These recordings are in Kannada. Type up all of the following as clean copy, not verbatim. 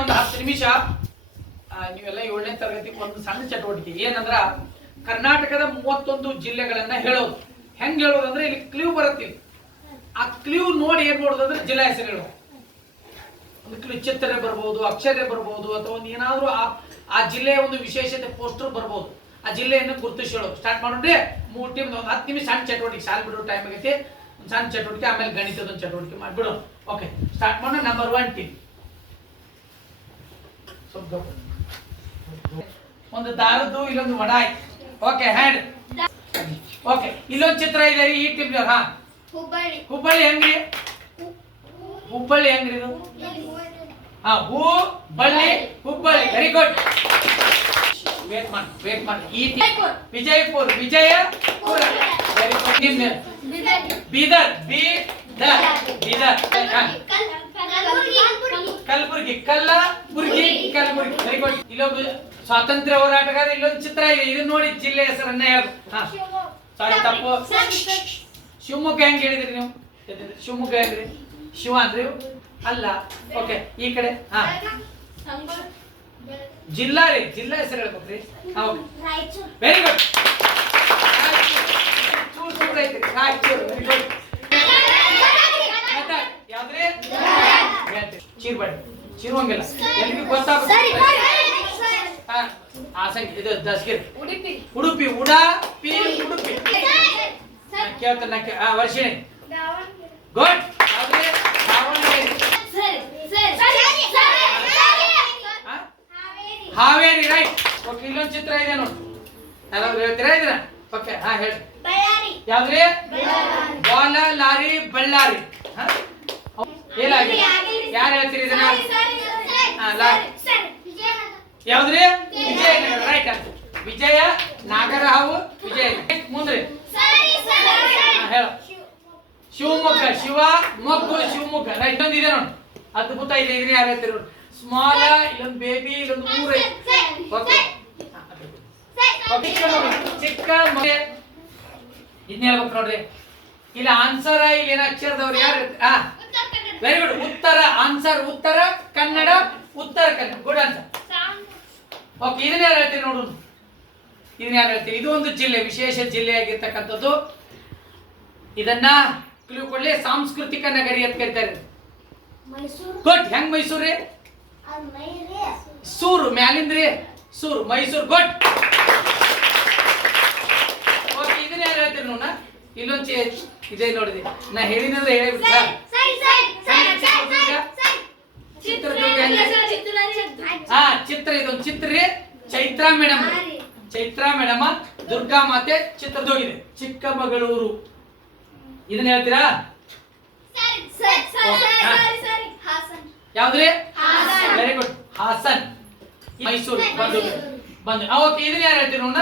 ಒಂದು 10 ನಿಮಿಷ ನೀವೆಲ್ಲ 7ನೇ ತರಗತಿಗೆ ಒಂದು ಸಣ್ಣ ಚಟುವಟಿಕೆ ಏನಂದ್ರ ಕರ್ನಾಟಕದ 31 ಜಿಲ್ಲೆಗಳನ್ನ ಹೇಳೋದು. ಹೆಂಗ್ ಹೇಳೋದಂದ್ರೆ ಇಲ್ಲಿ ಕ್ಲೂ ಬರುತ್ತೆ. ಆ ಕ್ಲೂ ನೋಡಿ ಏನ್ ಮಾಡೋದಂದ್ರೆ ಜಿಲ್ಲಾ ಹೆಸರುಗಳು. ಒಂದು ಕ್ಲೂ ಚಿತ್ರ ಬರ್ಬೋದು, ಅಕ್ಷರ ಬರ್ಬೋದು, ಅಥವಾ ಒಂದು ಏನಾದ್ರೂ ಆ ಜಿಲ್ಲೆಯ ಒಂದು ವಿಶೇಷತೆ ಪೋಸ್ಟರ್ ಬರ್ಬೋದು. ಆ ಜಿಲ್ಲೆಯನ್ನು ಗುರುತಿಸಿ ಹೇಳೋದು. ಸ್ಟಾರ್ಟ್ ಮಾಡೋಣ್ರಿ. 3 ಟೀಮ್ ಒಂದು 10 ನಿಮಿಷ ಸಣ್ಣ ಚಟುವಟಿಕೆ. ಶಾಲೆ ಬಿಡೋ ಟೈಮ್ ಆಗೈತಿ. ಒಂದು ಸಣ್ಣ ಚಟುವಟಿಕೆ, ಆಮೇಲೆ ಗಣಿತದ ಒಂದು ಚಟುವಟಿಕೆ ಮಾಡ್ಬಿಡೋಣ. ಓಕೆ, ಸ್ಟಾರ್ಟ್ ಮಾಡೋಣ. Number 1 team. ಒಂದು ದಾರದ್ದು, ಇಲ್ಲೊಂದು ವಡಾಯ್. Okay, hand. ಓಕೆ, ಇಲ್ಲೊಂದು ಚಿತ್ರ ಇದೆ ರೀ. ಈ ಟೀಮ್ ಹಾ, ಹುಬ್ಬಳ್ಳಿ. ಹುಬ್ಬಳ್ಳಿ ಹೆಂಗ್ರಿ? ಹುಬ್ಬಳ್ಳಿ ಹೆಂಗ್ರಿ ಇದು? ಹಾ, Hubballi, Hubballi. Very good. Wait ಮಾಡಿ. ಈ Vijayapura, Vijayapura. Very good. Bidar, Bidar. Kalaburagi, Kalaburagi. Very good. ಇಲ್ಲೊಬ್ಬ ಸ್ವಾತಂತ್ರ್ಯ ಹೋರಾಟಗಾರ. ಇಲ್ಲೊಂದು ಚಿತ್ರ ಇದೆ. ಇದನ್ನ ನೋಡಿ ಜಿಲ್ಲೆ ಹೆಸರನ್ನ ಹೇಳು. ಹಾ, ಸಾರಿ, ತಪ್ಪು. ಶಿವಮೊಗ್ಗ ಹೆಂಗ್ ಹೇಳಿದ್ರಿ ನೀವು? ಶಿವಮೊಗ್ಗ ಹೆಂಗ್ರಿ? ಶಿವ ಅಂದ್ರಿ ಅಲ್ಲ. ಓಕೆ, ಈ ಕಡೆ. ಹಾ, ಜಿಲ್ಲಾ ರೀ. ಜಿಲ್ಲಾ ಹೆಸರು ಹೇಳ್ಬೇಕ್ರಿ. Very good. ಯಾವ್ದ್ರಿ? ಚೀರ್ಬಾಡಿ. ಚೀರುವಂಗಿಲ್ಲ. ಎಲ್ರಿಗೂ ಗೊತ್ತಾಗುತ್ತೆ. ಇದು ದಸಗಿರಿ. ಉಡುಪಿ. ಉಡುಪಿ. ಕೇಳ್ತಾನೆ. ವರ್ಷಿಣಿ. ಗುಡ್. ಯಾವ್ದ್ರಿ? ಹಾವೇರಿ. ರೈಟ್. ಓಕೆ, ಇಲ್ಲೊಂದು ಚಿತ್ರ ಇದೆ ನೋಡಿ. ಯಾರಾದ್ರೂ ಹೇಳ್ತೀರಾ ಇದನ್ನ? ಓಕೆ, ಹಾ ಹೇಳಿ. ಯಾವ್ದ್ರಿ? ಬಾಲಲಾರಿ, ಬಳ್ಳಾರಿ. ಏನಾಗಿದೆ? ಯಾರು ಹೇಳ್ತೀರಿ ಇದನ್ನ? ಯಾವ್ದ್ರಿ? ವಿಜಯನಗರ. ರೈಟ್. ವಿಜಯ ನಾಗರ ಹಾವು, ವಿಜಯ. ಮುಂದ್ರಿ ಹೇಳ. ಶಿವಮೊಗ್ಗ. ಶಿವ ಮೊಗ್ಗು, ಶಿವಮೊಗ್ಗ. ರೈಟ್. ಒಂದಿದೆ ನೋಡಿ, ಅದ್ಭುತ ಇದೆ. ಇದನ್ನ ಯಾರು ಹೇಳ್ತೀರಿ ನೋಡಿ? ಸ್ಮಾಲ್, ಇಲ್ಲೊಂದು ಬೇಬಿ, ಇಲ್ಲೊಂದು ಊರು. ಓಕೆ, ಚಿಕ್ಕ ಮನೆ. ಇದನ್ನ ಹೇಳ್ಬೇಕು ನೋಡ್ರಿ. ಇಲ್ಲ ಆನ್ಸರ್, ಇಲ್ಲಿ ಏನ ಅಕ್ಷರದವ್ರು ಯಾರು? Very good. ಉತ್ತರ. Answer Uttara Kannada. Uttara Kannada. Good answer. Okay, ಇದನ್ನ ಯಾರು ಹೇಳ್ತೀರಿ ನೋಡು? ಇದನ್ನ ಯಾರು ಹೇಳ್ತೀರಿ? ಇದು ಒಂದು ಜಿಲ್ಲೆ, ವಿಶೇಷ ಜಿಲ್ಲೆಯಾಗಿರ್ತಕ್ಕಂಥದ್ದು. ಇದನ್ನ ಕ್ಲೂ ಕೊಡ್ಲಿ. ಸಾಂಸ್ಕೃತಿಕ ನಗರಿ ಅಂತ ಕರೀತಾರೆ. ಗುಡ್. ಹೆಂಗ್ ಮೈಸೂರು? ಸೂರು ಮ್ಯಾಲಿಂದ್ರಿ. ಸೂರು, ಮೈಸೂರು. ಗುಡ್. ಓಕೆ, ಇದನ್ನ ಯಾರು ಹೇಳ್ತೀರಿ ನೋಡ? ಇಲ್ಲೊಂದು ಇದೆ ನೋಡಿದೆ. ನಾ ಹೇಳಿದ್ರೆ ಹೇಳಿಬಿಟ್ಟ. ಚಿತ್ರದುರ್ಗ. ಹಾ, ಚಿತ್ರ. ಇದೊಂದು ಚಿತ್ರ ರೀ. ಚೈತ್ರಾ ಮೇಡಮ್. ಚೈತ್ರಾ ಮೇಡಮ್. ದುರ್ಗಾ ಮಾತೆ ಚಿತ್ರದುರ್ಗ ಇದೆ. ಚಿಕ್ಕಮಗಳೂರು. ಇದನ್ನ ಹೇಳ್ತೀರಾ? ಯಾವ್ದ್ರಿ? Very good. ಹಾಸನ್. ಮೈಸೂರು. ಬಂದು. ಓಕೆ, ಇದನ್ನ ಯಾರು ಹೇಳ್ತೀರಿ ನೋಡ?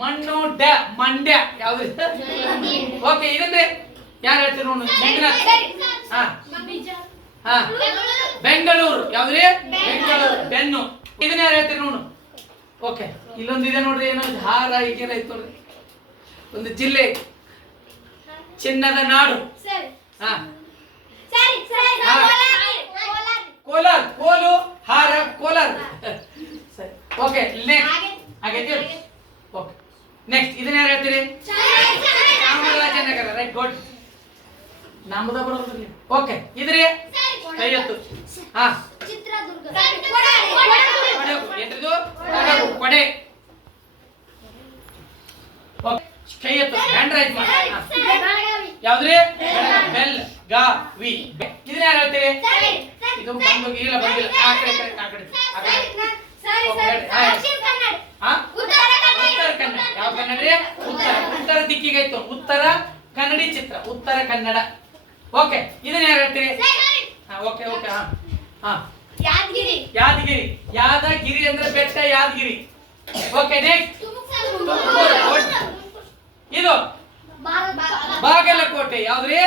ಮಣ್ಣು. ಮಂಡ್ಯ. ಯಾವ್ದು? ಓಕೆ, ಇದನ್ರಿ ಯಾರು ಹೇಳ್ತೀರಿ ನೋಡು? ಬೆಂಗಳೂರು. ಯಾವ್ದ್ರಿ? ಬೆಂಗಳೂರು. ಬೆನ್ನು. ಇದನ್ನ ಯಾರು ಹೇಳ್ತೀರಿ ನೋಡು? ಓಕೆ, ಇಲ್ಲೊಂದು ಇದೆ ನೋಡ್ರಿ. ಏನೋ ಹಾರ ಈಗೇನ ಐತ್ ನೋಡ್ರಿ. ಒಂದು ಜಿಲ್ಲೆ, ಚಿನ್ನದ ನಾಡು. ಹಾ, ಕೋಲಾರ. ಕೋಲು, ಹಾರ, Kolar. Okay, next. Okay, next. ಇದನ್ನ ಯಾರು ಹೇಳ್ತೀರಿ? ಚಾಮರಾಜನಗರ. ರೈಟ್. ಗುಡ್. ನಾಮದ ಬರೋದ್ರಿ. ಓಕೆ, ಇದ್ರಿ ಕೈ ಎತ್ತು. ಹಾ, ಏನ್ರಿದು? ಕೊಡೆ. ಓಕೆ, ಕೈ ಎತ್ತು. ಹ್ಯಾಂಡ್ ರೈಸ್ ಮಾಡಿ. ಯಾವ್ದ್ರಿ? ಬೆಳಗಾವಿ. ಇದನ್ನ ಯಾರು ಹೇಳ್ತೀರಿ? ಇದು ಬಂದು ಇಲ್ಲ ಬಂದಿಲ್ಲ. ಆ ಕಡೆ. ಉತ್ತರ ಕನ್ನಡ. ಯಾವ ಕನ್ನಡ ರೀ? ಉತ್ತರ ದಿಕ್ಕಿಗೆ ಐತು. ಉತ್ತರ ಕನ್ನಡಿ ಚಿತ್ರ. ಉತ್ತರ ಕನ್ನಡ. ಓಕೆ, ಇದನ್ನ ಯಾರು ಹೇಳ್ತೀರಿ? ಓಕೆ. ಹಾ, ಯಾದಗಿರಿ ಅಂದ್ರೆ ಬೆಟ್ಟ. ಯಾದಗಿರಿ. Okay, next. ಇದು ಬಾಗಲಕೋಟೆ. ಯಾವ್ದ್ರಿ?